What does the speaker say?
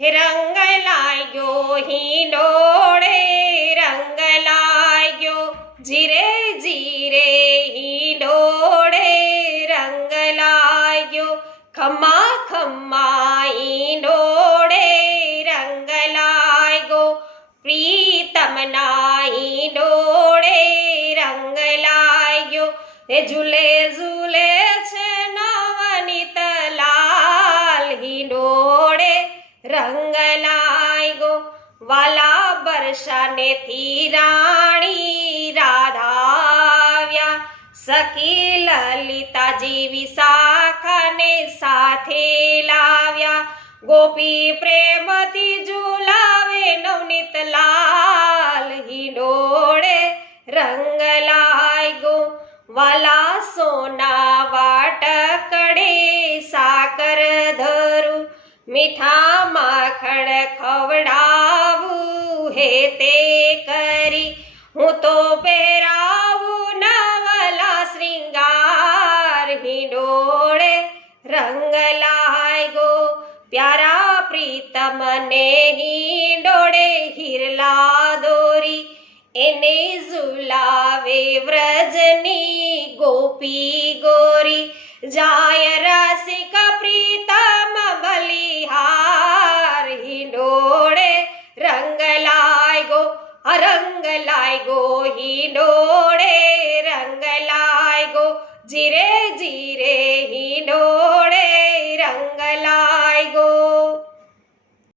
હે રંગ લાગ્યો હિંડોળે રંગ લાગ્યો, જીરે જીરે હિંડોળે રંગ લાગ્યો, ખમ્મા ખમ્મા હિંડોળે રંગ લાગ્યો, પ્રીતમના હિંડોળે રંગ લાગ્યો, એ ઝૂલે ઝૂલે છે નવનીત લાલ હિંડોળે રંગ લાગ્યો, વાલા બરસાનેથી રાણી રાધાવ્યા, સખી લલિતાજી વિશાખાને સાથે લાવ્યા, ગોપી પ્રેમથી ઝુલાવે નવનીત લાલ હિંડોળે રંગ લાગ્યો, વાલા સોના વાટકડે સાકર ધરું, મીઠા માખણ ખવડાવું હે તે કરી, હું તો પહેરાવું નવલા શ્રીંગાર હિંડોળે રંગ લાગ્યો, પ્યારા પ્રીતમને હિંડોળે હિરલા દોરી, એને ઝુલાવે વ્રજની ગોપી ગોરી, જાય રસિક પ્રીતમ બલિહાર હિંડોળે રંગ લાગ્યો, રંગ લાગ્યો હિંડોળે રંગ લાગ્યો, જીરે જીરે હિંડોળે રંગ લાગ્યો.